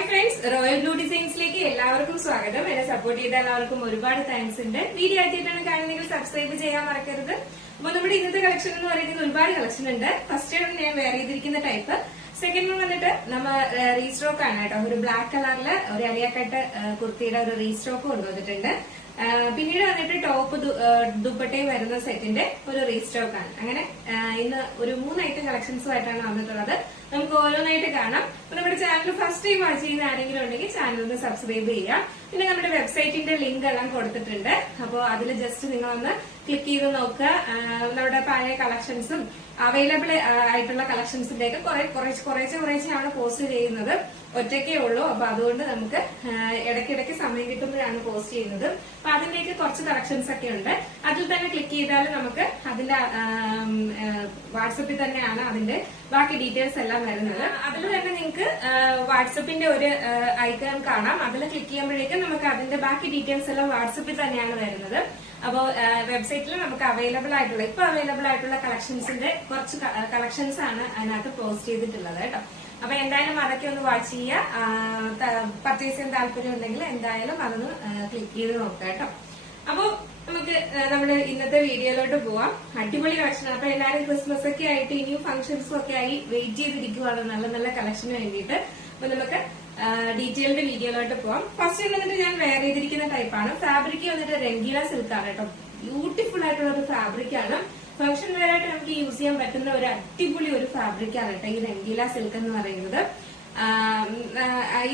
Hi friends, royal blue ഡിസൈൻസിലേക്ക് എല്ലാവർക്കും സ്വാഗതം. എന്നെ സപ്പോർട്ട് ചെയ്ത എല്ലാവർക്കും ഒരുപാട് താങ്ക്സ് ഉണ്ട്. വീഡിയോ ആയിട്ടാണ് കാണുന്നെങ്കിൽ സബ്സ്ക്രൈബ് ചെയ്യാൻ മറക്കരുത്. അപ്പൊ നമ്മുടെ ഇന്നത്തെ കളക്ഷൻ എന്ന് പറയുന്നത് ഒരുപാട് കളക്ഷൻ ഉണ്ട്. ഫസ്റ്റ് ആണ് ഞാൻ വെയർ ചെയ്തിരിക്കുന്ന ടൈപ്പ്. സെക്കൻഡ് വന്നിട്ട് നമ്മൾ റീസ്റ്റോക്ക് ആണ് കേട്ടോ. ഒരു ബ്ലാക്ക് കളറില് ഒരു അലിയക്കട്ട് കുർത്തിയുടെ ഒരു റീസ്റ്റോക്ക് കൊണ്ടുവന്നിട്ടുണ്ട്. പിന്നീട് വന്നിട്ട് ടോപ്പ് ദുപ്പട്ടയും വരുന്ന സെറ്റിന്റെ ഒരു റീസ്റ്റോക്ക് ആണ്. അങ്ങനെ ഇന്ന് ഒരു 3 ഐറ്റം കളക്ഷൻസുമായിട്ടാണ് വന്നിട്ടുള്ളത്. നമുക്ക് ഓരോന്നായിട്ട് കാണാം. നമ്മുടെ ചാനൽ ഫസ്റ്റ് ടൈം വാച്ച് ചെയ്യുന്ന ആരെങ്കിലും ഉണ്ടെങ്കിൽ ചാനൽ ഒന്ന് സബ്സ്ക്രൈബ് ചെയ്യാം. പിന്നെ നമ്മുടെ വെബ്സൈറ്റിന്റെ ലിങ്ക് എല്ലാം കൊടുത്തിട്ടുണ്ട്. അപ്പോൾ അതിൽ ജസ്റ്റ് നിങ്ങളൊന്ന് ക്ലിക്ക് ചെയ്ത് നോക്കുക. നമ്മുടെ പഴയ കളക്ഷൻസും അവൈലബിൾ ആയിട്ടുള്ള കളക്ഷൻസിന്റെ ഒക്കെ കുറേശ്ശെയാണ് പോസ്റ്റ് ചെയ്യുന്നത്. ഒറ്റയ്ക്കേ ഉള്ളൂ. അപ്പൊ അതുകൊണ്ട് നമുക്ക് ഇടയ്ക്കിടയ്ക്ക് സമയം കിട്ടുമ്പോഴാണ് പോസ്റ്റ് ചെയ്യുന്നത്. അപ്പൊ അതിന്റെയൊക്കെ കുറച്ച് കളക്ഷൻസ് ഒക്കെ ഉണ്ട്. അതിൽ തന്നെ ക്ലിക്ക് ചെയ്താൽ നമുക്ക് അതിന്റെ വാട്സപ്പിൽ തന്നെയാണ് അതിന്റെ ബാക്കി ഡീറ്റെയിൽസ് എല്ലാം വരുന്നത്. അതിൽ തന്നെ നിങ്ങൾക്ക് വാട്സപ്പിന്റെ ഒരു ഐക്കൺ കാണാം. അതിൽ ക്ലിക്ക് ചെയ്യുമ്പോഴേക്കും നമുക്ക് അതിന്റെ ബാക്കി ഡീറ്റെയിൽസ് എല്ലാം വാട്സപ്പിൽ തന്നെയാണ് വരുന്നത്. അപ്പോൾ വെബ്സൈറ്റിൽ നമുക്ക് ഇപ്പൊ അവൈലബിൾ ആയിട്ടുള്ള കളക്ഷൻസിന്റെ കുറച്ച് കളക്ഷൻസ് ആണ് അതിനകത്ത് പോസ്റ്റ് ചെയ്തിട്ടുള്ളത് കേട്ടോ. അപ്പൊ എന്തായാലും അതൊക്കെ ഒന്ന് വാച്ച് ചെയ്യുക. പർച്ചേസ് ചെയ്യാൻ താല്പര്യം ഉണ്ടെങ്കിൽ എന്തായാലും അതൊന്ന് ക്ലിക്ക് ചെയ്ത് നോക്കുക കേട്ടോ. അപ്പൊ നമുക്ക് നമ്മുടെ ഇന്നത്തെ വീഡിയോയിലോട്ട് പോവാം. അടിപൊളി കളക്ഷൻ. അപ്പൊ എല്ലാവരും ക്രിസ്മസ് ഒക്കെ ആയിട്ട് ഇനിയും ഫംഗ്ഷൻസും ഒക്കെ ആയി വെയിറ്റ് ചെയ്തിരിക്കുവാണ് നല്ല നല്ല കളക്ഷന് വേണ്ടിയിട്ട്. അപ്പൊ നമുക്ക് ഡീറ്റെയിൽഡ് വീഡിയോയിലോട്ട് പോവാം. ഫസ്റ്റ് വന്നിട്ട് ഞാൻ വെയർ ചെയ്തിരിക്കുന്ന ടൈപ്പാണ്. ഫാബ്രിക് വന്നിട്ട് രംഗീല സിൽക്ക് ആണ് കേട്ടോ. ബ്യൂട്ടിഫുൾ ആയിട്ടുള്ള ഒരു ഫാബ്രിക് ആണ്. ഫംഗ്ഷൻ വെയർ ആയിട്ട് നമുക്ക് യൂസ് ചെയ്യാൻ പറ്റുന്ന ഒരു അടിപൊളി ഒരു ഫാബ്രിക് ആണ് കേട്ടോ ഈ രംഗീല സിൽക്ക് എന്ന് പറയുന്നത്.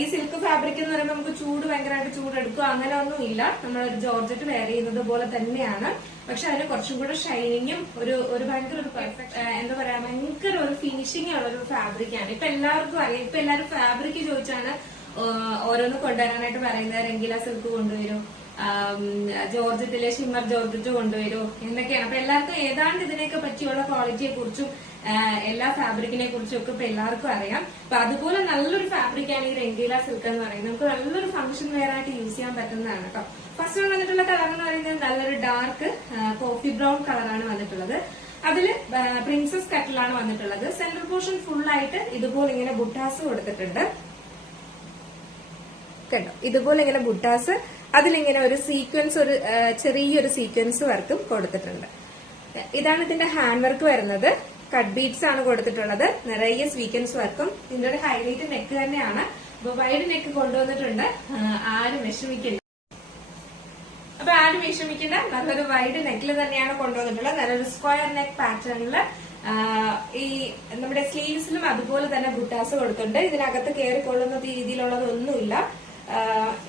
ഈ സിൽക്ക് ഫാബ്രിക് എന്ന് പറയുമ്പോൾ നമുക്ക് ഭയങ്കരമായിട്ട് ചൂടെടുക്കുക അങ്ങനെ ഒന്നും ഇല്ല. നമ്മളൊരു ജോർജറ്റ് വെയർ ചെയ്യുന്നത് പോലെ തന്നെയാണ്. പക്ഷെ അതിന് കുറച്ചും കൂടെ ഷൈനിങ്ങും ഒരു ഭയങ്കര ഒരു പെർഫെക്റ്റ് എന്താ പറയാ ഭയങ്കര ഒരു ഫിനിഷിംഗ് ഉള്ള ഒരു ഫാബ്രിക് ആണ്. ഇപ്പൊ എല്ലാവർക്കും അറിയാം. ഇപ്പൊ എല്ലാവരും ഫാബ്രിക് ചോദിച്ചാണ് ഓരോന്ന് കൊണ്ടുവരാനായിട്ട് പറയുന്നത്. രംഗീല സിൽക്ക് കൊണ്ടുവരും, ജോർജറ്റിലെ ഷിമ്മർ ജോർജറ്റ് കൊണ്ടുവരൂ എന്നൊക്കെയാണ്. അപ്പൊ എല്ലാവർക്കും ഏതാണ്ട് ഇതിനെയൊക്കെ പറ്റിയുള്ള ക്വാളിറ്റിയെ കുറിച്ചും എല്ലാ ഫാബ്രിക്കിനെ കുറിച്ചും ഒക്കെ ഇപ്പൊ എല്ലാവർക്കും അറിയാം. അപ്പൊ അതുപോലെ നല്ലൊരു ഫാബ്രിക്കാണ് ഈ രംഗീല സിൽക്ക് എന്ന് പറയുന്നത്. നമുക്ക് നല്ലൊരു ഫംഗ്ഷൻ വെയർ ആയിട്ട് യൂസ് ചെയ്യാൻ പറ്റുന്നതാണ് കേട്ടോ. ഫസ്റ്റ് വന്നിട്ടുള്ള കളർ എന്ന് പറയുന്നത് നല്ലൊരു ഡാർക്ക് കോഫി ബ്രൗൺ കളറാണ് വന്നിട്ടുള്ളത്. അതില് പ്രിൻസസ് കട്ടിലാണ് വന്നിട്ടുള്ളത്. സെൻട്രൽ പോർഷൻ ഫുൾ ആയിട്ട് ഇതുപോലെ ഇങ്ങനെ ബുട്ടാസ് കൊടുത്തിട്ടുണ്ട് കേട്ടോ. ഇതുപോലെ ഇങ്ങനെ ബുട്ടാസ്, അതിലിങ്ങനെ ഒരു സീക്വൻസ്, ഒരു ചെറിയൊരു സീക്വൻസ് വർക്കും കൊടുത്തിട്ടുണ്ട്. ഇതാണ് ഇതിന്റെ ഹാൻഡ് വർക്ക് വരുന്നത്. കട്ട് ബീഡ്സ് ആണ് കൊടുത്തിട്ടുള്ളത്. നിറയെ സ്വീക്വൻസ് വർക്കും. ഇതിന്റെ ഒരു ഹൈലൈറ്റ് നെക്ക് തന്നെയാണ്. അപ്പൊ വൈഡ് നെക്ക് കൊണ്ടുവന്നിട്ടുണ്ട്. ആരും വിഷമിക്കില്ല. അപ്പൊ ആരും വിഷമിക്കില്ല. നല്ലൊരു വൈഡ് നെക്കിൽ തന്നെയാണ് കൊണ്ടുവന്നിട്ടുള്ളത്. നല്ലൊരു സ്ക്വയർ നെക്ക് പാറ്റേണില് ഈ നമ്മുടെ സ്ലീവ്സിലും അതുപോലെ തന്നെ ബുട്ടാസ് കൊടുത്തിട്ടുണ്ട്. ഇതിനകത്ത് കയറിക്കൊള്ളുന്ന രീതിയിലുള്ളതൊന്നുമില്ല.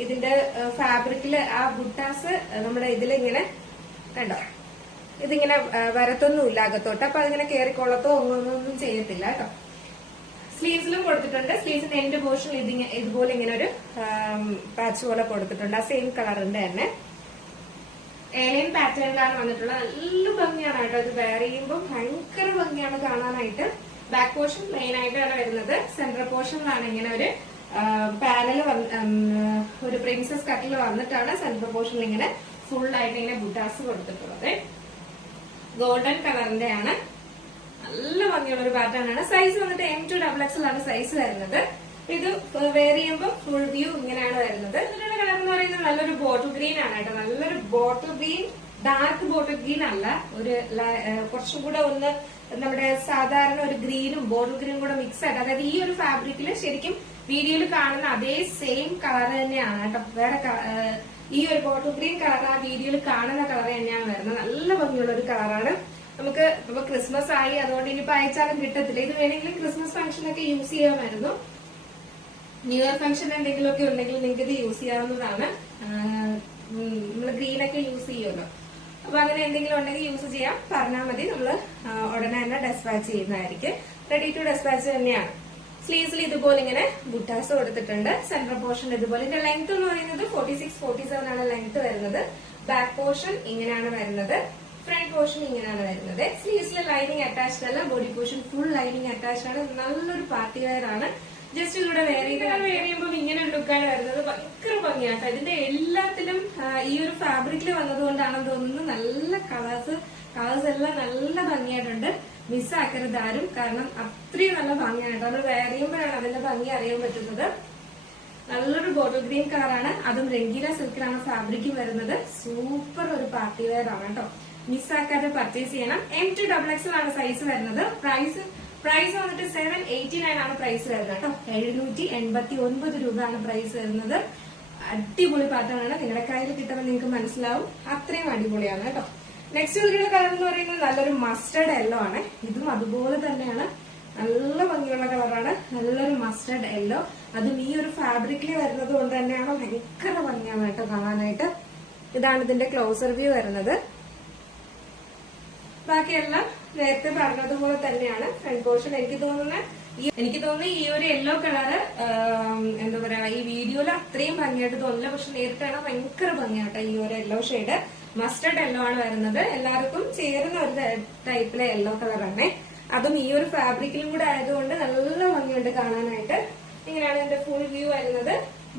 ഇതിന്റെ ഫാബ്രിക്കില് ആ ബുട്ടാസ് നമ്മുടെ ഇതിലിങ്ങനെ കണ്ടോ, ഇതിങ്ങനെ വരത്തൊന്നുമില്ല അകത്തോട്ട്. അപ്പൊ അതിങ്ങനെ കയറിക്കൊള്ളത്തോ ഒന്നും ചെയ്യത്തില്ല കേട്ടോ. സ്ലീവ്സിലും കൊടുത്തിട്ടുണ്ട്. സ്ലീവ്സിന്റെ എൻഡ് പോർഷൻ ഇതുപോലെ ഇങ്ങനെ ഒരു പാച്ച് പോലെ കൊടുത്തിട്ടുണ്ട്. ആ സെയിം കളറിന്റെ തന്നെ ഏലിയൻ പാറ്റേണിലാണ് വന്നിട്ടുള്ളത്. നല്ല ഭംഗിയാണ് കേട്ടോ. ഇത് വെയർ ചെയ്യുമ്പോൾ ഭയങ്കര ഭംഗിയാണ് കാണാനായിട്ട്. ബാക്ക് പോർഷൻ പ്ലെയിൻ ആയിട്ടാണ് വരുന്നത്. സെൻട്രൽ പോർഷനിലാണ് ഇങ്ങനെ ഒരു പാനൽ ഒരു പ്രിൻസസ് കട്ടിൽ വന്നിട്ടാണ് സെൻട്രൽ പോർഷനിൽ ഇങ്ങനെ ഫുൾ ആയിട്ട് ഇങ്ങനെ ബുട്ടാസ് കൊടുത്തിട്ടുള്ളത്. ഗോൾഡൻ കളറിന്റെ ആണ്. നല്ല ഭംഗിയുള്ള ഒരു പാറ്റേൺ ആണ്. സൈസ് വന്നിട്ട് M2XXL ആണ് സൈസ് വരുന്നത്. ഇത് വെയർ ചെയ്യുമ്പോൾ ഫുൾ വ്യൂ ഇങ്ങനെയാണ് വരുന്നത്. ഇതിലുള്ള കളർ എന്ന് പറയുന്നത് നല്ലൊരു ബോട്ടിൽ ഗ്രീൻ ആണ് കേട്ടോ. നല്ലൊരു bottle green, dark bottle green അല്ല, ഒരു കുറച്ചും കൂടെ ഒന്ന് നമ്മുടെ സാധാരണ ഒരു ഗ്രീനും ബോട്ടിൽ ഗ്രീനും കൂടെ മിക്സ് ആയിട്ട്, അതായത് ഈ ഒരു ഫാബ്രിക്കില് ശരിക്കും വീഡിയോയിൽ കാണുന്ന അതേ സെയിം കളർ തന്നെയാണ് കേട്ടോ. വേറെ ഈ ഒരു ബോട്ടിൽ ഗ്രീൻ കളർ ആ വീഡിയോയിൽ കാണുന്ന കളർ തന്നെയാണ് വരുന്നത്. നല്ല ഭംഗിയുള്ള ഒരു കളറാണ്. നമുക്ക് ഇപ്പൊ ക്രിസ്മസ് ആയി, അതുകൊണ്ട് ഇനിയിപ്പോ അയച്ചാലും കിട്ടത്തില്ല. ഇത് വേണമെങ്കിൽ ക്രിസ്മസ് ഫംഗ്ഷനൊക്കെ യൂസ് ചെയ്യാമായിരുന്നു. ന്യൂ ഇയർ ഫംഗ്ഷൻ എന്തെങ്കിലുമൊക്കെ ഉണ്ടെങ്കിൽ നിങ്ങൾക്ക് ഇത് യൂസ് ചെയ്യാവുന്നതാണ്. നമ്മൾ ഗ്രീനൊക്കെ യൂസ് ചെയ്യുമല്ലോ. അപ്പൊ അങ്ങനെ എന്തെങ്കിലും ഉണ്ടെങ്കിൽ യൂസ് ചെയ്യാം. പറഞ്ഞാൽ മതി. നമ്മൾ ഉടനെ തന്നെ ഡെസ്പാച്ച് ചെയ്യുന്നതായിരിക്കും. റെഡി ടു ഡെസ്പാച്ച് തന്നെയാണ്. സ്ലീവ്സിൽ ഇതുപോലെ ഇങ്ങനെ ബുട്ടാസ് കൊടുത്തിട്ടുണ്ട്. സെൻട്രൽ പോർഷൻ ഇതുപോലെ. ഇതിന്റെ ലെങ്ത് എന്ന് പറയുന്നത് 46-47 ആണ് ലെങ്ത് വരുന്നത്. ബാക്ക് പോർഷൻ ഇങ്ങനെയാണ് വരുന്നത്. ഫ്രണ്ട് പോർഷൻ ഇങ്ങനെയാണ് വരുന്നത്. സ്ലീവ്സിലെ ലൈനിങ് അറ്റാച്ച്ഡ് അല്ല. Body portion full lining attached ആണ്. നല്ലൊരു പാർട്ടി വെയർ ആണ്. ജസ്റ്റ് ഇവിടെ വെയർ ചെയ്യുമ്പോൾ ഇങ്ങനെ ലുക്കാണ് വരുന്നത്. ഭയങ്കര ഭംഗിയാണ്. ഇതിന്റെ എല്ലാത്തിലും ഈ ഒരു ഫാബ്രിക്കിൽ വന്നതുകൊണ്ടാണെന്ന് തോന്നുന്നു നല്ല കളേഴ്സ് എല്ലാം നല്ല ഭംഗിയായിട്ടുണ്ട്. മിസ്സാക്കരുത് ആരും. കാരണം അത്രയും നല്ല ഭംഗിയാണ്. അത് വെയർ ചെയ്യുമ്പോഴാണ് അതിന്റെ ഭംഗി അറിയാൻ പറ്റുന്നത്. നല്ലൊരു ബോട്ടിൽ ഗ്രീൻ കളറാണ്, അതും രംഗീല സിൽക്കിലാണ് ഫാബ്രിക് വരുന്നത്. സൂപ്പർ ഒരു പാർട്ടി വെയർ ആണ് കേട്ടോ, മിസ്സാക്കാതെ പർച്ചേസ് ചെയ്യണം. M2XXL ആണ് സൈസ് വരുന്നത്. പ്രൈസ് വന്നിട്ട് 789 ആണ് പ്രൈസ് വരുന്നത് കേട്ടോ. 789 രൂപയാണ് പ്രൈസ് വരുന്നത്. അടിപൊളി പാറ്റേൺ ആണ്, നിങ്ങളുടെ കയ്യിൽ കിട്ടുമ്പോൾ നിങ്ങൾക്ക് മനസ്സിലാവും അത്രയും അടിപൊളിയാണ് കേട്ടോ. നെക്സ്റ്റ് ഉള്ള കളർ എന്ന് പറയുന്നത് നല്ലൊരു മസ്റ്റർഡ് യെല്ലോ ആണ്. ഇതും അതുപോലെ തന്നെയാണ്, നല്ല ഭംഗിയുള്ള കളറാണ്, നല്ലൊരു മസ്റ്റർഡ് യെല്ലോ. അതും ഈ ഒരു ഫാബ്രിക്കിൽ വരുന്നത് കൊണ്ട് തന്നെയാണ് ഭയങ്കര ഭംഗിയാണ് കേട്ടോ കാണാനായിട്ട്. ഇതാണ് ഇതിന്റെ ക്ലോസർ വ്യൂ വരുന്നത്. ബാക്കിയെല്ലാം നേരത്തെ പറഞ്ഞതുപോലെ തന്നെയാണ്. ഫ്രണ്ട് പോർഷൻ എനിക്ക് തോന്നുന്നു ഈ ഒരു യെല്ലോ കളറ് എന്താ പറയാ, ഈ വീഡിയോയിൽ അത്രയും ഭംഗിയായിട്ട് തോന്നില്ല, പക്ഷെ നേരിട്ടാണ് ഭയങ്കര ഭംഗിയാട്ടോ. ഈ ഒരു യെല്ലോ ഷെയ്ഡ് മസ്റ്റർഡ് യെല്ലോ ആണ് വരുന്നത്. എല്ലാവർക്കും ചേരുന്ന ഒരു ടൈപ്പിലെ യെല്ലോ കളറാണ്. അതും ഈ ഒരു ഫാബ്രിക്കിലും കൂടെ ആയതുകൊണ്ട് നല്ല ഭംഗിയുണ്ട് കാണാനായിട്ട്. ഇങ്ങനെയാണ് ഇതിന്റെ ഫുൾ വ്യൂ വരുന്നത്.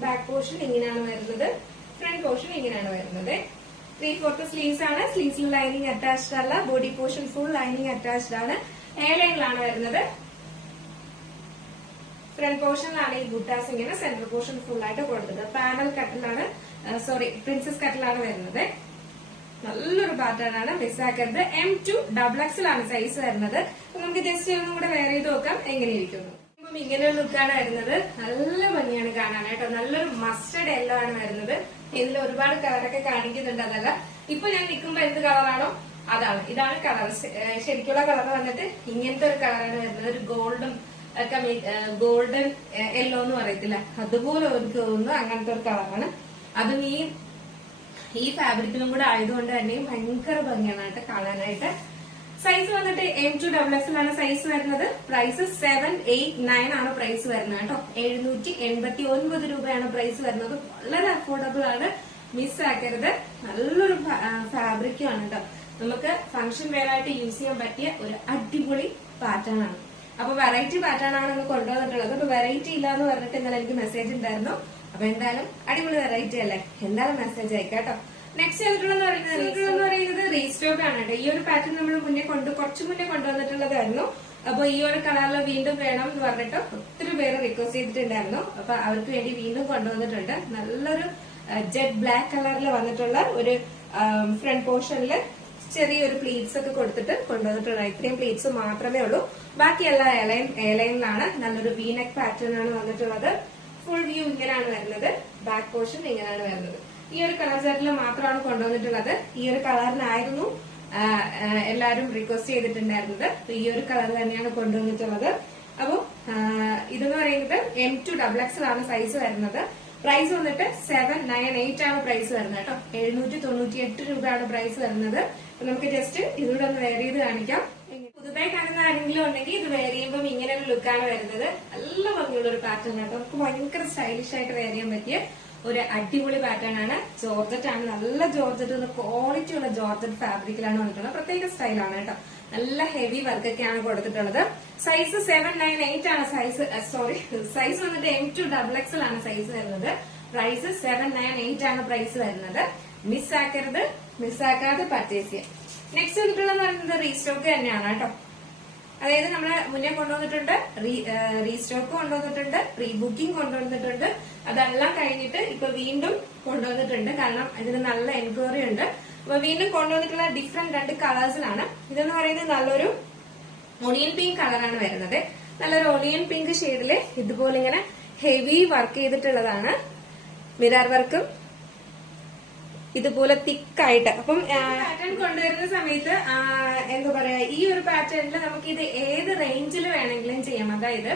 ബാക്ക് പോർഷൻ ഇങ്ങനെയാണ് വരുന്നത്, ഫ്രണ്ട് പോർഷൻ ഇങ്ങനെയാണ് വരുന്നത്. 3/4 സ്ലീവ്സ് ആണ്. സ്ലീവ്സിൽ ലൈനിങ് അറ്റാച്ച്ഡ് അല്ല, body portion full lining attached ആണ്. എ ലൈനിലാണ് വരുന്നത്. ഫ്രണ്ട് പോർഷനിലാണ് ഈ ബുട്ടാസ് ഇങ്ങനെ, സെന്റർ പോർഷൻ ഫുൾ ആയിട്ട് കൊടുത്തത്. പാനൽ കട്ടിലാണ്, പ്രിൻസസ് കട്ടിലാണ് വരുന്നത്. നല്ലൊരു പാറ്റേൺ ആണ്, മിസ്സാക്കരുത്. M2XXL ആണ് സൈസ് വരുന്നത്. നമുക്ക് ജസ്റ്റ് ഒന്നും കൂടെ വെയർ ചെയ്ത് നോക്കാം എങ്ങനെയിരിക്കുന്നു. ഇങ്ങനെയുള്ള ലുക്കാണ് വരുന്നത്. നല്ല ഭംഗിയാണ് കാണാനായിട്ടോ. നല്ലൊരു മസ്റ്റർഡ് യെല്ലോ ആണ് വരുന്നത്. ഇതിൽ ഒരുപാട് കളറൊക്കെ കാണിക്കുന്നുണ്ട്, അതല്ല ഇപ്പൊ ഞാൻ നിൽക്കുമ്പോ എന്ത് കളറാണോ അതാണ്. ഇതാണ് കളർ, ശരിക്കുള്ള കളർ വന്നിട്ട് ഇങ്ങനത്തെ ഒരു കളറാണ് വരുന്നത്. ഒരു ഗോൾഡൻ യെല്ലോ എന്ന് പറയത്തില്ല, അതുപോലെ എനിക്ക് തോന്നുന്നു അങ്ങനത്തെ ഒരു കളറാണ്. അതും ഈ ഫാബ്രിക്കിലും കൂടെ ആയതുകൊണ്ട് തന്നെയും ഭയങ്കര ഭംഗിയാണ് കേട്ടോ കാണാനായിട്ട്. സൈസ് വന്നിട്ട് M2XXL ആണ് സൈസ് വരുന്നത്. പ്രൈസ് 789 ആണ് പ്രൈസ് വരുന്നത് കേട്ടോ. 789 രൂപയാണ് പ്രൈസ് വരുന്നത്. വളരെ അഫോർഡബിൾ ആണ്, മിസ്സാക്കരുത്. നല്ലൊരു ഫാബ്രിക്കും ആണ് കേട്ടോ. നമുക്ക് ഫംഗ്ഷൻ വെയർ ആയിട്ട് യൂസ് ചെയ്യാൻ പറ്റിയ ഒരു അടിപൊളി പാറ്റേൺ ആണ്. അപ്പൊ വെറൈറ്റി പാറ്റേൺ ആണ് നമ്മൾ കൊണ്ടുവന്നിട്ടുള്ളത്. അപ്പൊ വെറൈറ്റി ഇല്ല എന്ന് പറഞ്ഞിട്ട് ഇന്നലെ എനിക്ക് മെസ്സേജ് ഉണ്ടായിരുന്നു. അപ്പൊ എന്തായാലും അടിപൊളി വെറൈറ്റി അല്ലേ, എന്തായാലും മെസ്സേജ് അയക്കാം കേട്ടോ. നെക്സ്റ്റ് എന്ന് പറയുന്നത് റീസ്റ്റോക്ക് ആണ് കേട്ടോ. ഈ ഒരു പാറ്റേൺ നമ്മൾ കുറച്ചു മുന്നേ കൊണ്ടുവന്നിട്ടുള്ളതായിരുന്നു. അപ്പൊ ഈ ഒരു കളറിൽ വീണ്ടും വേണം എന്ന് പറഞ്ഞിട്ട് ഒത്തിരി പേര് റിക്വസ്റ്റ് ചെയ്തിട്ടുണ്ടായിരുന്നു. അപ്പൊ അവർക്ക് വേണ്ടി വീണ്ടും കൊണ്ടുവന്നിട്ടുണ്ട്. നല്ലൊരു ജെറ്റ് ബ്ലാക്ക് കളറിൽ വന്നിട്ടുള്ള ഒരു ഫ്രണ്ട് പോർഷനിൽ ചെറിയൊരു പ്ലീറ്റ്സ് ഒക്കെ കൊടുത്തിട്ട് കൊണ്ടുവന്നിട്ടുള്ള ഇത്രയും പ്ലീറ്റ്സ് മാത്രമേ ഉള്ളൂ. ബാക്കിയെല്ലാം എയർലൈനിലാണ്. നല്ലൊരു വീനെക്ക് പാറ്റേൺ ആണ് വന്നിട്ടുള്ളത്. ഫുൾ വ്യൂ ഇങ്ങനെയാണ് വരുന്നത്. ബാക്ക് പോർഷൻ ഇങ്ങനെയാണ് വരുന്നത്. ഈ ഒരു കളർ ചാർട്ടിൽ മാത്രമാണ് കൊണ്ടുവന്നിട്ടുള്ളത്. ഈ ഒരു കളറിനായിരുന്നു എല്ലാരും റിക്വസ്റ്റ് ചെയ്തിട്ടുണ്ടായിരുന്നത്. ഈ ഒരു കളർ തന്നെയാണ് കൊണ്ടുവന്നിട്ടുള്ളത്. അപ്പോ ഇതെന്ന് പറയുന്നത് M2XXL ആണ് സൈസ് വരുന്നത്. പ്രൈസ് വന്നിട്ട് 798 ആണ് പ്രൈസ് വരുന്നത് കേട്ടോ. 798 രൂപയാണ് പ്രൈസ് വരുന്നത്. നമുക്ക് ജസ്റ്റ് ഇതിലൂടെ ഒന്ന് വെയർ ചെയ്ത് കാണിക്കാം. പുതുതായി കാണുന്ന ആരെങ്കിലും ഉണ്ടെങ്കിൽ ഇത് വെയർ ചെയ്യുമ്പോൾ ഇങ്ങനെ ഒരു ലുക്കാണ് വരുന്നത്. നല്ല ഭംഗിയുള്ള ഒരു പാറ്റേൺ ആണ്. നമുക്ക് ഭയങ്കര സ്റ്റൈലിഷ് ആയിട്ട് വെയർ ചെയ്യാൻ പറ്റിയ ഒരു അടിപൊളി പാറ്റേൺ ആണ്. ജോർജറ്റ് ആണ്, നല്ല ജോർജറ്റ്, ക്വാളിറ്റി ഉള്ള ജോർജറ്റ് ഫാബ്രിക്കിലാണ് വന്നിട്ടുള്ളത്. പ്രത്യേക സ്റ്റൈലാണ് കേട്ടോ. നല്ല ഹെവി വർക്കൊക്കെയാണ് കൊടുത്തിട്ടുള്ളത്. സൈസ് 798 ആണ് സൈസ് വന്നിട്ട് M2XXL ആണ് സൈസ് വരുന്നത്. പ്രൈസ് 798 ആണ് പ്രൈസ് വരുന്നത്. മിസ്സാക്കാതെ പർച്ചേസ് ചെയ്യാം. നെക്സ്റ്റ് വന്നിട്ടുള്ളതെന്ന് പറയുന്നത് റീസ്റ്റോക്ക് തന്നെയാണ് കേട്ടോ. അതായത് നമ്മള് മുന്നേ കൊണ്ടുവന്നിട്ടുണ്ട്, റീസ്റ്റോക്ക് കൊണ്ടുവന്നിട്ടുണ്ട്, പ്രീ ബുക്കിംഗ് കൊണ്ടുവന്നിട്ടുണ്ട്. അതെല്ലാം കഴിഞ്ഞിട്ട് ഇപ്പൊ വീണ്ടും കൊണ്ടുവന്നിട്ടുണ്ട്. കാരണം ഇതിന് നല്ല എൻക്വയറി ഉണ്ട്. അപ്പൊ വീണ്ടും കൊണ്ടുവന്നിട്ടുള്ള ഡിഫറെന്റ് 2 കളേഴ്സിലാണ്. ഇതെന്ന് പറയുന്നത് നല്ലൊരു ഒണിയൻ പിങ്ക് കളറാണ് വരുന്നത്. നല്ലൊരു ഒണിയൻ പിങ്ക് ഷെയ്ഡില് ഇതുപോലെ ഇങ്ങനെ ഹെവി വർക്ക് ചെയ്തിട്ടുള്ളതാണ്. മിറർ വർക്കും ഇതുപോലെ തിക്കായിട്ട്. അപ്പം പാറ്റേൺ കൊണ്ടുവരുന്ന സമയത്ത് എന്താ പറയാ, ഈ ഒരു പാറ്റേണിൽ നമുക്ക് ഇത് ഏത് റേഞ്ചിൽ വേണമെങ്കിലും ചെയ്യാം. അതായത്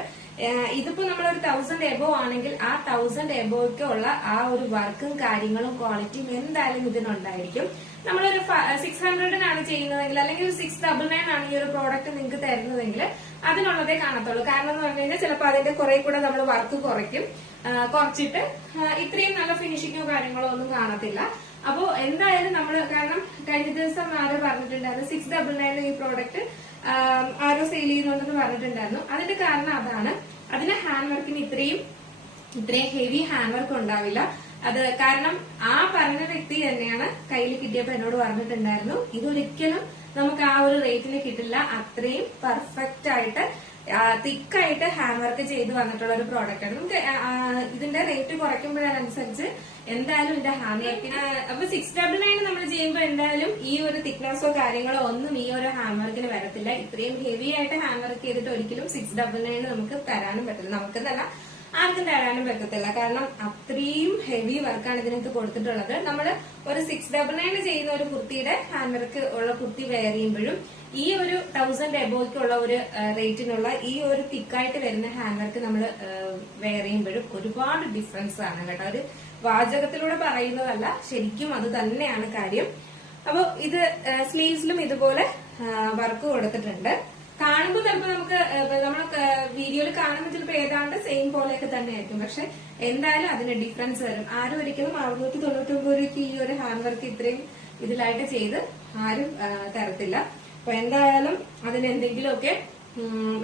ഇതിപ്പോ നമ്മളൊരു 1000 എബോ ആണെങ്കിൽ ആ 1000 എബോയ്ക്ക് ഉള്ള ആ ഒരു വർക്കും കാര്യങ്ങളും ക്വാളിറ്റിയും എന്തായാലും ഇതിനുണ്ടായിരിക്കും. നമ്മളൊരു 600-നാണ് ചെയ്യുന്നതെങ്കിൽ അല്ലെങ്കിൽ 699 ആണ് ഈ ഒരു പ്രോഡക്റ്റ് നിങ്ങൾക്ക് തരുന്നതെങ്കിൽ അതിനുള്ളതേ കാണത്തുള്ളൂ. കാരണം എന്ന് പറഞ്ഞു കഴിഞ്ഞാൽ ചിലപ്പോൾ അതിന്റെ കുറെ കൂടെ നമ്മൾ വർക്ക് കുറച്ചിട്ട് ഇത്രയും നല്ല ഫിനിഷിങ്ങോ കാര്യങ്ങളോ ഒന്നും കാണത്തില്ല. അപ്പോ എന്തായാലും നമ്മൾ, കാരണം കഴിഞ്ഞ ദിവസം ആരോ പറഞ്ഞിട്ടുണ്ടായിരുന്നു 699 ഈ പ്രോഡക്റ്റ് ആരോ സെയിൽ ചെയ്യുന്നുണ്ടെന്ന് പറഞ്ഞിട്ടുണ്ടായിരുന്നു. അതിന്റെ കാരണം അതാണ്. അതിന് ഹാൻഡ് വർക്കിന് ഇത്രയും ഹെവി ഹാൻഡ് വർക്ക് ഉണ്ടാവില്ല. അത് കാരണം ആ പറഞ്ഞ വ്യക്തി തന്നെയാണ് കയ്യിൽ കിട്ടിയപ്പോ എന്നോട് പറഞ്ഞിട്ടുണ്ടായിരുന്നു ഇതൊരിക്കലും നമുക്ക് ആ ഒരു റേറ്റിന് കിട്ടില്ല. അത്രയും പെർഫെക്റ്റ് ആയിട്ട് തിക്കായിട്ട് ഹാൻഡ് വർക്ക് ചെയ്ത് വന്നിട്ടുള്ള ഒരു പ്രോഡക്റ്റ് ആണ്. നമുക്ക് ഇതിന്റെ റേറ്റ് കുറയ്ക്കുമ്പോഴനുസരിച്ച് എന്തായാലും ഇതിന്റെ ഹാൻഡ് വർക്കിന് അപ്പൊ 699 നമ്മൾ ചെയ്യുമ്പോൾ എന്തായാലും ഈ ഒരു തിക്നെസ്സോ കാര്യങ്ങളോ ഒന്നും ഈ ഒരു ഹാൻഡ് വർക്കിന് വരത്തില്ല. ഇത്രയും ഹെവി ആയിട്ട് ഹാൻഡ് വർക്ക് ചെയ്തിട്ട് ഒരിക്കലും 699 നമുക്ക് തരാനും പറ്റില്ല. നമുക്ക് തന്നെ ആർക്കും തരാനും പറ്റത്തില്ല. കാരണം അത്രയും ഹെവി വർക്കാണ് ഇതിനകത്ത് കൊടുത്തിട്ടുള്ളത്. നമ്മൾ ഒരു 699 ചെയ്യുന്ന ഒരു കുർത്തിയുടെ ഹാൻഡ് വർക്ക് ഉള്ള കുർത്തി വെയർ ചെയ്യുമ്പോഴും ഈ ഒരു 1000 എബോയ്ക്കുള്ള ഒരു റേറ്റിനുള്ള ഈ ഒരു തിക്കായിട്ട് വരുന്ന ഹാൻഡ് വർക്ക് നമ്മൾ വെയർ ചെയ്യുമ്പോഴും ഒരുപാട് ഡിഫറൻസ് ആണ് കേട്ടോ. ഒരു വാചകത്തിലൂടെ പറയുന്നതല്ല, ശരിക്കും അത് തന്നെയാണ് കാര്യം. അപ്പൊ ഇത് സ്ലീവ്സിലും ഇതുപോലെ വർക്ക് കൊടുത്തിട്ടുണ്ട്. കാണുമ്പോൾ ചിലപ്പോൾ നമുക്ക് നമ്മൾ വീഡിയോയിൽ കാണുമ്പോൾ ചിലപ്പോൾ ഏതാണ്ട് സെയിം പോലെയൊക്കെ തന്നെ ആയിരിക്കും. പക്ഷെ എന്തായാലും അതിന് ഡിഫറൻസ് വരും. ആരും ഒരിക്കലും 699 രൂപയ്ക്ക് ഈ ഒരു ഹാൻഡ് വർക്ക് ഇത്രയും ഇതിലായിട്ട് ചെയ്ത് ആരും തരത്തില്ല. അപ്പൊ എന്തായാലും അതിന് എന്തെങ്കിലുമൊക്കെ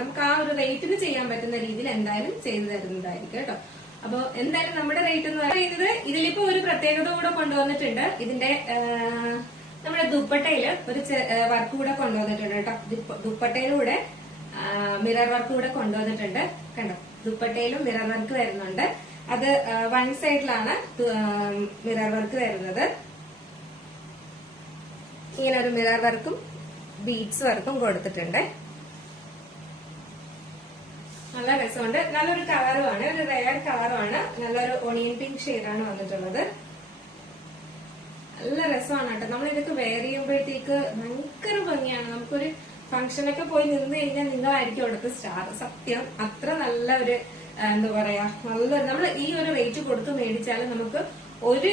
നമുക്ക് ആ ഒരു റേറ്റിന് ചെയ്യാൻ പറ്റുന്ന രീതിയിൽ എന്തായാലും ചെയ്തു തരുന്നതായിരിക്കും കേട്ടോ. അപ്പൊ എന്തായാലും നമ്മുടെ റേറ്റ് എന്ന് പറയുന്നത് ഇതിലിപ്പോ ഒരു പ്രത്യേകത കൂടെ കൊണ്ടുവന്നിട്ടുണ്ട്. ഇതിന്റെ നമ്മുടെ ദുപ്പട്ടയില് ഒരു വർക്ക് കൂടെ കൊണ്ടുവന്നിട്ടുണ്ട് കേട്ടോ. ദുപ്പട്ടയിലൂടെ മിറർ വർക്ക് കൂടെ കൊണ്ടുവന്നിട്ടുണ്ട് കണ്ടോ. ദുപ്പട്ടയിലും മിറർ വർക്ക് വരുന്നുണ്ട്. അത് വൺ സൈഡിലാണ് മിറർ വർക്ക് വരുന്നത്. ഇങ്ങനെ ഒരു മിറർ വർക്കും ബീഡ്സ് വർക്കും കൊടുത്തിട്ടുണ്ട്. നല്ല രസമുണ്ട്. നല്ലൊരു കളറുമാണ്, ഒരു റെയർ കളറുമാണ്. നല്ലൊരു ഒണിയൻ പിങ്ക് ഷെയ്ഡാണ് വന്നിട്ടുള്ളത്. നല്ല രസമാണ് കേട്ടോ. നമ്മൾ ഇതൊക്കെ വെയർ ചെയ്യുമ്പോഴത്തേക്ക് ഭയങ്കര ഭംഗിയാണ്. നമുക്കൊരു ഫംഗ്ഷനൊക്കെ പോയി നിന്ന് കഴിഞ്ഞാൽ നിങ്ങളായിരിക്കും അവിടുത്തെ സ്റ്റാർ. സത്യം അത്ര നല്ല ഒരു എന്താ പറയാ, നല്ലൊരു നമ്മൾ ഈ ഒരു റേറ്റ് കൊടുത്ത് മേടിച്ചാലും നമുക്ക് ഒരു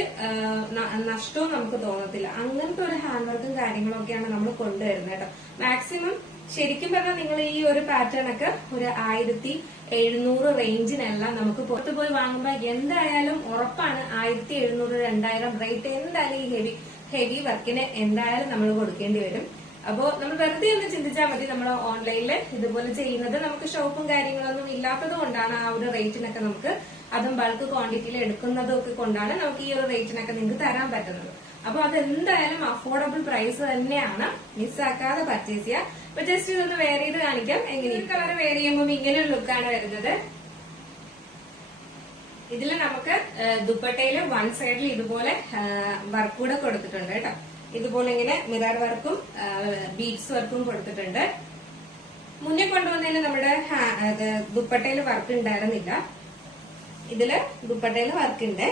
നഷ്ടവും നമുക്ക് തോന്നത്തില്ല. അങ്ങനത്തെ ഒരു ഹാൻഡ് വർക്കും കാര്യങ്ങളും ഒക്കെയാണ് നമ്മൾ കൊണ്ടുവരുന്നത് കേട്ടോ. മാക്സിമം ശരിക്കും പറഞ്ഞാൽ നിങ്ങൾ ഈ ഒരു പാറ്റേൺ ഒക്കെ ഒരു 1700 റേഞ്ചിനെല്ലാം നമുക്ക് പുറത്ത് പോയി വാങ്ങുമ്പോൾ എന്തായാലും ഉറപ്പാണ് 1700 2000 റേറ്റ് എന്തായാലും ഈ ഹെവി വർക്കിന് എന്തായാലും നമ്മൾ കൊടുക്കേണ്ടി വരും. അപ്പോ നമ്മൾ വെറുതെ ഒന്ന് ചിന്തിച്ചാൽ മതി. നമ്മൾ ഓൺലൈനിൽ ഇതുപോലെ ചെയ്യുന്നത് നമുക്ക് ഷോപ്പും കാര്യങ്ങളൊന്നും ഇല്ലാത്തത് കൊണ്ടാണ് ആ ഒരു റേറ്റിനൊക്കെ നമുക്ക്, അതും ബൾക്ക് ക്വാണ്ടിറ്റിയിൽ എടുക്കുന്നതും ഒക്കെ കൊണ്ടാണ് നമുക്ക് ഈ ഒരു റേറ്റിനൊക്കെ നിങ്ങൾക്ക് തരാൻ പറ്റുന്നത്. അപ്പൊ അതെന്തായാലും അഫോർഡബിൾ പ്രൈസ് തന്നെയാണ്. മിസ്സാക്കാതെ പർച്ചേസ് ചെയ്യുക. അപ്പൊ ജസ്റ്റ് ഇതൊന്ന് വെയർ ചെയ്ത് കാണിക്കാം. എങ്ങനെ കളർ വെയർ ചെയ്യുമ്പോൾ ഇങ്ങനെ ഒരു ലുക്കാണ് വരുന്നത്. ഇതില് നമുക്ക് ദുപ്പട്ടയില് വൺ സൈഡിൽ ഇതുപോലെ വർക്ക് കൂടെ കൊടുത്തിട്ടുണ്ട് കേട്ടോ. ഇതുപോലെ ഇങ്ങനെ മിറർ വർക്കും ബീഡ്സ് വർക്കും കൊടുത്തിട്ടുണ്ട്. മുന്നേ കൊണ്ടുവന്നതിന് നമ്മുടെ ദുപ്പട്ടയില് വർക്ക് ഉണ്ടായിരുന്നില്ല. ഇതില് ദുപ്പട്ടയില് വർക്ക് ഉണ്ട്.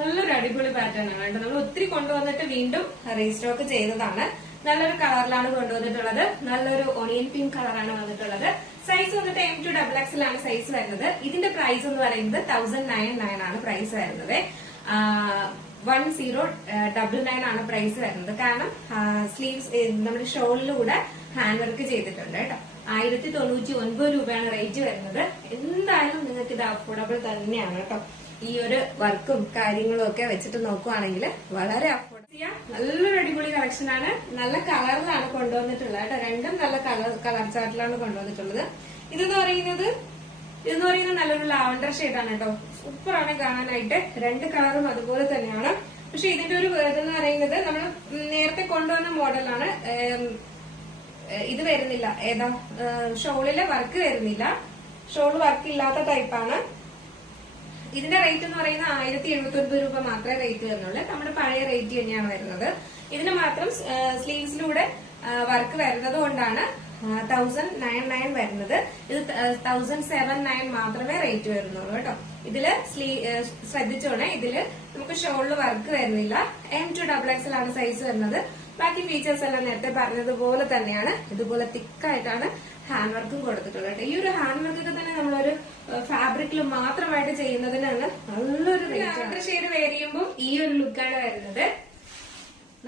നല്ലൊരു അടിപൊളി പാറ്റേൺ ആണ് കേട്ടോ. നമ്മൾ ഒത്തിരി കൊണ്ടുവന്നിട്ട് വീണ്ടും റീസ്റ്റോക്ക് ചെയ്തതാണ്. നല്ലൊരു കളറിലാണ് കൊണ്ടുവന്നിട്ടുള്ളത്. നല്ലൊരു ഒണിയൻ പിങ്ക് കളറാണ് വന്നിട്ടുള്ളത്. സൈസ് വന്നിട്ട് M2XX ആണ് സൈസ് വരുന്നത്. ഇതിന്റെ പ്രൈസ് എന്ന് പറയുന്നത് 1099 ആണ് പ്രൈസ് വരുന്നത്. 1099 ആണ് പ്രൈസ് വരുന്നത്. കാരണം സ്ലീവ്സ് നമ്മുടെ ഷോളിലൂടെ ഹാൻഡ് വർക്ക് ചെയ്തിട്ടുണ്ട് കേട്ടോ. 1099 രൂപയാണ് റേറ്റ് വരുന്നത്. എന്തായാലും നിങ്ങൾക്ക് ഇത് അഫോർഡബിൾ തന്നെയാണ് കേട്ടോ. ഈ ഒരു വർക്കും കാര്യങ്ങളും ഒക്കെ വെച്ചിട്ട് നോക്കുവാണെങ്കിൽ വളരെ അഫോർഡ് ചെയ്യാം. നല്ലൊരു അടിപൊളി കളക്ഷൻ ആണ്. നല്ല കളറിലാണ് കൊണ്ടുവന്നിട്ടുള്ളത് കേട്ടോ. രണ്ടും നല്ല കളർ ചാർട്ടിലാണ് കൊണ്ടുവന്നിട്ടുള്ളത്. ഇതെന്ന് പറയുന്നത് നല്ലൊരു ലാവണ്ടർ ഷെയ്ഡാണ് കേട്ടോ. സൂപ്പറാണ് കാണാനായിട്ട്. രണ്ട് കളറും അതുപോലെ തന്നെയാണ്. പക്ഷെ ഇതിന്റെ ഒരു ഇതെന്ന് പറയുന്നത് നമ്മൾ നേരത്തെ കൊണ്ടുവന്ന മോഡലാണ്. ഇത് വരുന്നില്ല. ഏതാ ഷോളിലെ വർക്ക് വരുന്നില്ല. ഷോൾ വർക്ക് ഇല്ലാത്ത ടൈപ്പാണ്. ഇതിന്റെ റേറ്റ് എന്ന് പറയുന്നത് 1079 രൂപ മാത്രമേ റേറ്റ് വരുന്നുള്ളൂ. നമ്മുടെ പഴയ റേറ്റ് തന്നെയാണ് വരുന്നത്. ഇതിന് മാത്രം സ്ലീവ്സിലൂടെ വർക്ക് വരുന്നത് കൊണ്ടാണ് 1099 വരുന്നത്. ഇത് 1079 മാത്രമേ റേറ്റ് വരുന്നുള്ളൂ കേട്ടോ. ഇതില് ശ്രദ്ധിച്ചോണേ, ഇതില് നമുക്ക് ഷോളിൽ വർക്ക് വരുന്നില്ല. M2XX ആണ് സൈസ് വരുന്നത്. ബാക്കി ഫീച്ചേഴ്സ് എല്ലാം നേരത്തെ പറഞ്ഞതുപോലെ തന്നെയാണ്. ഇതുപോലെ തിക്കായിട്ടാണ് ഹാൻഡ് വർക്കും കൊടുത്തിട്ടുള്ളത്. ഈ ഒരു ഹാൻഡ് വർക്കൊക്കെ തന്നെ നമ്മളൊരു ഫാബ്രിക്കിൽ മാത്രമായിട്ട് ചെയ്യുന്നതിനാണ് നല്ലൊരു ഷെയ്ഡ് വെയർ ചെയ്യുമ്പോൾ ഈ ഒരു ലുക്കാണ് വരുന്നത്.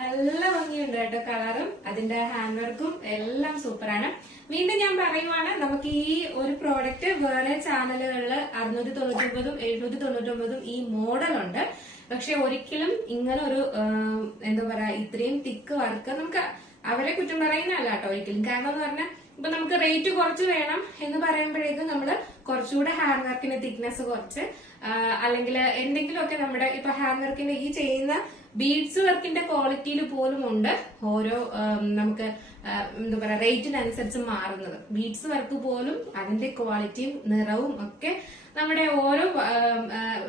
നല്ല ഭംഗിയുണ്ട് കേട്ടോ. കളറും അതിന്റെ ഹാൻഡ് വർക്കും എല്ലാം സൂപ്പറാണ്. വീണ്ടും ഞാൻ പറയുവാണ്, നമുക്ക് ഈ ഒരു പ്രോഡക്റ്റ് വേറെ ചാനലുകളിൽ 699 799 ഈ മോഡലുണ്ട്. പക്ഷെ ഒരിക്കലും ഇങ്ങനെ ഒരു എന്താ പറയാ ഇത്രയും തിക്ക് വർക്ക് നമുക്ക് അവരെ കുറ്റം പറയുന്നതല്ല കേട്ടോ ഒരിക്കലും. കാരണം എന്ന് പറഞ്ഞാൽ ഇപ്പൊ നമുക്ക് റേറ്റ് കുറച്ച് വേണം എന്ന് പറയുമ്പോഴേക്കും നമ്മള് കുറച്ചുകൂടെ ഹാൻഡ് വർക്കിന്റെ തിക്നെസ് കുറച്ച് അല്ലെങ്കിൽ എന്തെങ്കിലുമൊക്കെ നമ്മുടെ ഇപ്പൊ ഹാൻഡ് വർക്കിന്റെ ഈ ചെയ്യുന്ന ബീഡ്സ് വർക്കിന്റെ ക്വാളിറ്റിയിൽ പോലും ഉണ്ട് ഓരോ നമുക്ക് എന്താ പറയാ റേറ്റിനനുസരിച്ച് മാറുന്നത്. ബീഡ്സ് വർക്ക് പോലും അതിന്റെ ക്വാളിറ്റിയും നിറവും ഒക്കെ നമ്മുടെ ഓരോ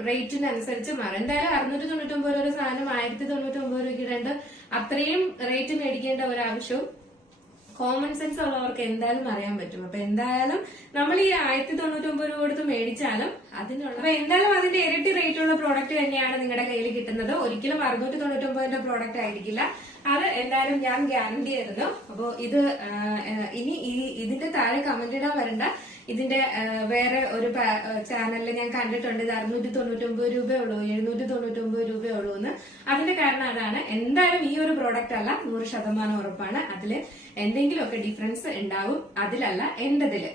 റേറ്റിനനുസരിച്ച് മാറും. എന്തായാലും 699 രൂപ ഒരു സാധനം 1099 രൂപയ്ക്ക് ഇടേണ്ട അത്രയും റേറ്റ് മേടിക്കേണ്ട ഒരാവശ്യവും കോമൺ സെൻസ് ഉള്ളവർക്ക് എന്തായാലും അറിയാൻ പറ്റും. അപ്പൊ എന്തായാലും നമ്മൾ ഈ 1099 രൂപ കൊടുത്ത് മേടിച്ചാലും അതിനുള്ള അപ്പൊ എന്തായാലും അതിന്റെ ഇരട്ടി റേറ്റ് ഉള്ള പ്രോഡക്റ്റ് തന്നെയാണ് നിങ്ങളുടെ കയ്യിൽ കിട്ടുന്നത്. ഒരിക്കലും 699 പ്രോഡക്റ്റ് ആയിരിക്കില്ല. അത് എന്തായാലും ഞാൻ ഗ്യാരണ്ടി തരുന്നു. അപ്പൊ ഇത് ഇനി ഇതിന്റെ താഴെ കമന്റ് ഇടാൻ വരണ്ട. ഇതിന്റെ വേറെ ഒരു ചാനലിൽ ഞാൻ കണ്ടിട്ടുണ്ട് ഇത് 699 രൂപയുള്ളൂ 799 രൂപയുള്ളൂ എന്ന്. അതിന്റെ കാരണം അതാണ്. എന്തായാലും ഈ ഒരു പ്രോഡക്റ്റ് അല്ല, 100% ഉറപ്പാണ്. അതില് എന്തെങ്കിലുമൊക്കെ ഡിഫറൻസ് ഉണ്ടാവും. അതിലല്ല എന്റേതില്.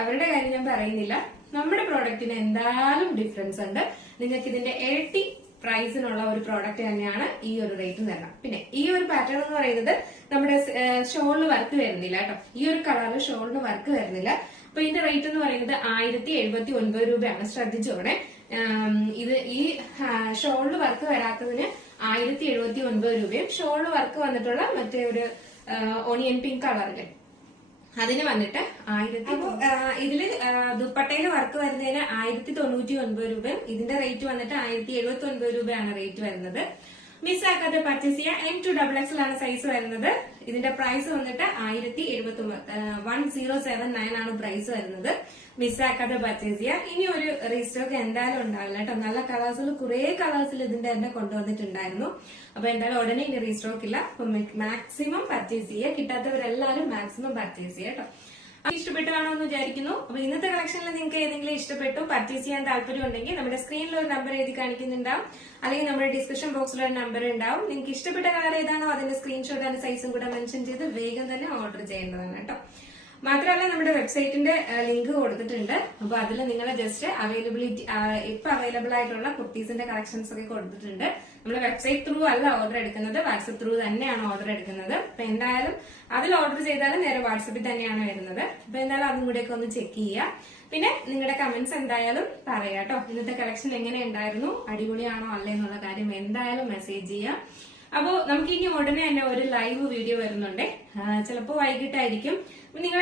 അവരുടെ കാര്യം ഞാൻ പറയുന്നില്ല. നമ്മുടെ പ്രോഡക്റ്റിന് എന്തായാലും ഡിഫറൻസ് ഉണ്ട്. നിങ്ങൾക്ക് ഇതിന്റെ ഇരട്ടി പ്രൈസിനുള്ള ഒരു പ്രോഡക്റ്റ് തന്നെയാണ് ഈ ഒരു റേറ്റ് തരണം. പിന്നെ ഈ ഒരു പാറ്റേൺ എന്ന് പറയുന്നത് നമ്മുടെ ഷോളിന് വർക്ക് വരുന്നില്ല കേട്ടോ. ഈ ഒരു കളറിൽ ഷോളിന് വർക്ക് വരുന്നില്ല. അപ്പൊ ഇതിന്റെ റേറ്റ് എന്ന് പറയുന്നത് 1079 രൂപയാണ്. ശ്രദ്ധിച്ചോടെ ഇത് ഈ ഷോളിന് വർക്ക് വരാത്തതിന് 1079 രൂപയും ഷോളിന് വർക്ക് വന്നിട്ടുള്ള മറ്റേ ഒരു ഓണിയൻ പിങ്ക് കളറില് അതിന് വന്നിട്ട് 1000. ഇതില് ദുപ്പട്ടയില് വർക്ക് വരുന്നതിന് 1099 രൂപയും ഇതിന്റെ റേറ്റ് വന്നിട്ട് 1079 രൂപയാണ് റേറ്റ് വരുന്നത്. മിസ്സാക്കാതെ പർച്ചേസ് ചെയ്യുക. M2XXL ആണ് സൈസ് വരുന്നത്. ഇതിന്റെ പ്രൈസ് വന്നിട്ട് 1079 ആണ് പ്രൈസ് വരുന്നത്. മിസ്സാക്കാതെ പർച്ചേസ് ചെയ്യുക. ഇനി ഒരു റീസ്റ്റോക്ക് എന്തായാലും ഉണ്ടാവില്ല കേട്ടോ. നല്ല കളേഴ്സിൽ കുറെ കളേഴ്സിൽ ഇതിന്റെ തന്നെ കൊണ്ടുവന്നിട്ടുണ്ടായിരുന്നു. അപ്പൊ എന്തായാലും ഉടനെ ഇനി റീസ്റ്റോക്ക് ഇല്ല. അപ്പൊ മാക്സിമം പർച്ചേസ് ചെയ്യുക. കിട്ടാത്തവരെല്ലാരും മാക്സിമം പർച്ചേസ് ചെയ്യുക കേട്ടോ. ഇഷ്ടപ്പെട്ടാണോ എന്ന് വിചാരിക്കുന്നു. അപ്പൊ ഇന്നത്തെ കളക്ഷനിൽ നിങ്ങൾക്ക് ഏതെങ്കിലും ഇഷ്ടപ്പെട്ടു പർച്ചേസ് ചെയ്യാൻ താല്പര്യം ഉണ്ടെങ്കിൽ നമ്മുടെ സ്ക്രീനിൽ ഒരു നമ്പർ എഴുതി കാണിക്കുന്നുണ്ടാവും. അല്ലെങ്കിൽ നമ്മുടെ ഡിസ്ക്രിപ്ഷൻ ബോക്സിൽ ഒരു നമ്പർ ഉണ്ടാവും. നിങ്ങൾക്ക് ഇഷ്ടപ്പെട്ട കളർ ഏതാണോ അതിന്റെ സ്ക്രീൻഷോട്ട് അതിന്റെ സൈസും കൂടെ മെൻഷൻ ചെയ്ത് വേഗം തന്നെ ഓർഡർ ചെയ്യേണ്ടതാണ് കേട്ടോ. മാത്രമല്ല നമ്മുടെ വെബ്സൈറ്റിന്റെ ലിങ്ക് കൊടുത്തിട്ടുണ്ട്. അപ്പൊ അതിൽ നിങ്ങൾ ജസ്റ്റ് അവൈലബിലിറ്റി ഇപ്പൊ അവൈലബിൾ ആയിട്ടുള്ള കുർത്തീസിന്റെ കളക്ഷൻസ് ഒക്കെ കൊടുത്തിട്ടുണ്ട്. നമ്മൾ വെബ്സൈറ്റ് ത്രൂ അല്ല ഓർഡർ എടുക്കുന്നത്, വാട്സപ്പ് ത്രൂ തന്നെയാണ് ഓർഡർ എടുക്കുന്നത്. അപ്പൊ എന്തായാലും അതിൽ ഓർഡർ ചെയ്താലും നേരെ വാട്സപ്പിൽ തന്നെയാണ് വരുന്നത്. അപ്പൊ എന്തായാലും അതും കൂടെയൊക്കെ ഒന്ന് ചെക്ക് ചെയ്യുക. പിന്നെ നിങ്ങളുടെ കമന്റ്സ് എന്തായാലും പറയാട്ടോ. ഇന്നത്തെ കളക്ഷൻ എങ്ങനെ ഉണ്ടായിരുന്നു, അടിപൊളിയാണോ അല്ലേ എന്നുള്ള കാര്യം എന്തായാലും മെസ്സേജ് ചെയ്യുക. അപ്പോ നമുക്ക് ഇനി ഉടനെ തന്നെ ഒരു ലൈവ് വീഡിയോ വരുന്നുണ്ട്. ചിലപ്പോ വൈകിട്ടായിരിക്കും. നിങ്ങൾ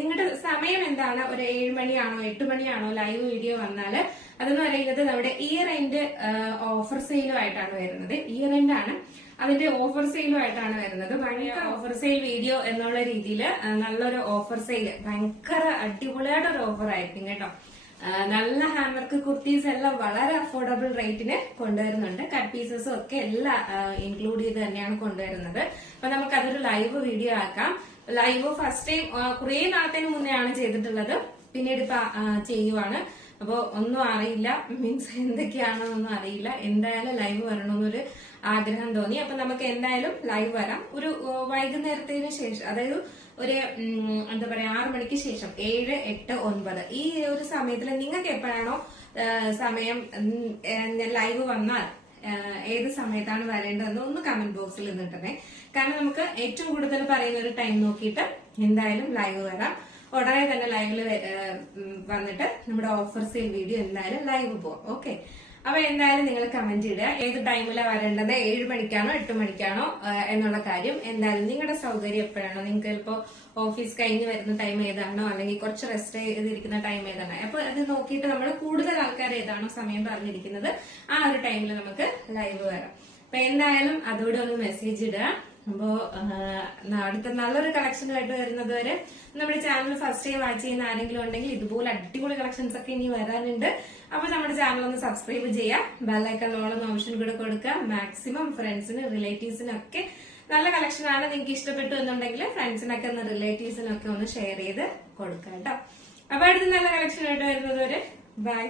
നിങ്ങളുടെ സമയം എന്താണ്, ഒരു 7 മണിയാണോ 8 മണിയാണോ ലൈവ് വീഡിയോ വന്നാല് അതെന്ന് പറയുന്നത് നമ്മുടെ ഇയർ എൻഡ് ഓഫർ സെയിലുമായിട്ടാണ് വരുന്നത്. ഇയർ എൻഡ് ആണ് അതിന്റെ ഓഫർ സെയിലുമായിട്ടാണ് വരുന്നത്. ഭയങ്കര ഓഫർ സെയിൽ വീഡിയോ എന്നുള്ള രീതിയിൽ നല്ലൊരു ഓഫർ സെയിൽ, ഭയങ്കര അടിപൊളിയായിട്ടൊരു ഓഫർ ആയിരിക്കും കേട്ടോ. നല്ല ഹാൻഡ് വർക്ക് കുർത്തീസ് എല്ലാം വളരെ അഫോർഡബിൾ റേറ്റിന് കൊണ്ടുവരുന്നുണ്ട്. കട്ട് പീസസും ഒക്കെ എല്ലാം ഇൻക്ലൂഡ് ചെയ്ത് തന്നെയാണ് കൊണ്ടുവരുന്നത്. അപ്പൊ നമുക്ക് അതൊരു ലൈവ് വീഡിയോ ആക്കാം. ലൈവ് ഫസ്റ്റ് ടൈം കുറെ നാളത്തിന് മുന്നേ ആണ് ചെയ്തിട്ടുള്ളത്. പിന്നീട് ഇപ്പൊ ചെയ്യുവാണ്. അപ്പൊ ഒന്നും അറിയില്ല, മീൻസ് എന്തൊക്കെയാണെന്നൊന്നും അറിയില്ല. എന്തായാലും ലൈവ് വരണമെന്നൊരു ആഗ്രഹം തോന്നി. അപ്പൊ നമുക്ക് എന്തായാലും ലൈവ് വരാം. ഒരു വൈകുന്നേരത്തിന് ശേഷം, അതായത് ഒരു എന്താ പറയാ 6 മണിക്ക് ശേഷം 7, 8, 9 ഈ ഒരു സമയത്തിൽ നിങ്ങൾക്ക് എപ്പോഴാണോ സമയം ലൈവ് വന്നാൽ ഏത് സമയത്താണ് വരേണ്ടതെന്ന് ഒന്ന് കമന്റ് ബോക്സിൽ നിന്നിട്ടേ. കാരണം നമുക്ക് ഏറ്റവും കൂടുതൽ പറയുന്ന ഒരു ടൈം നോക്കിയിട്ട് എന്തായാലും ലൈവ് വരാം. ഉടനെ തന്നെ ലൈവില് വന്നിട്ട് നമ്മുടെ ഓഫർ സെയിൽ വീഡിയോ എന്തായാലും ലൈവ് പോവാം. ഓക്കെ. അപ്പൊ എന്തായാലും നിങ്ങൾ കമന്റ് ഇടുക ഏത് ടൈമിലാണ് വരേണ്ടത്, 7 മണിക്കാണോ 8 മണിക്കാണോ എന്നുള്ള കാര്യം. എന്തായാലും നിങ്ങളുടെ സൗകര്യം എപ്പോഴാണോ, നിങ്ങൾക്ക് ചിലപ്പോ ഓഫീസ് കഴിഞ്ഞ് വരുന്ന ടൈം ഏതാണോ അല്ലെങ്കിൽ കുറച്ച് റെസ്റ്റ് ചെയ്തിരിക്കുന്ന ടൈം ഏതാണോ, അപ്പൊ അത് നോക്കിയിട്ട് നമ്മൾ കൂടുതൽ ആൾക്കാർ ഏതാണോ സമയം പറഞ്ഞിരിക്കുന്നത് ആ ഒരു ടൈമിൽ നമുക്ക് ലൈവ് വരാം. അപ്പൊ എന്തായാലും അതോടെ ഒന്ന് മെസ്സേജ് ഇടുക. അപ്പോ അടുത്ത നല്ലൊരു കളക്ഷനുമായിട്ട് വരുന്നത് വരെ നമ്മുടെ ചാനൽ ഫസ്റ്റ് ടൈം വാച്ച് ചെയ്യുന്ന ആരെങ്കിലും ഉണ്ടെങ്കിൽ ഇതുപോലെ അടിപൊളി കളക്ഷൻസ് ഒക്കെ ഇനി വരാനുണ്ട്. അപ്പൊ നമ്മുടെ ചാനൽ ഒന്ന് സബ്സ്ക്രൈബ് ചെയ്യാം. ബെല്ലൈക്കൺ ഓൾ എന്ന ഓപ്ഷൻ കൂടെ കൊടുക്കുക. മാക്സിമം ഫ്രണ്ട്സിന് റിലേറ്റീവ്സിനും ഒക്കെ നല്ല കളക്ഷൻ ആണ്. നിങ്ങൾക്ക് ഇഷ്ടപ്പെട്ടു എന്നുണ്ടെങ്കിൽ ഫ്രണ്ട്സിനൊക്കെ ഒന്ന് റിലേറ്റീവ്സിനൊക്കെ ഒന്ന് ഷെയർ ചെയ്ത് കൊടുക്കാം കേട്ടോ. അപ്പൊ അടുത്ത നല്ല കളക്ഷൻ ആയിട്ട് വരുന്നത് വരെ ബൈ.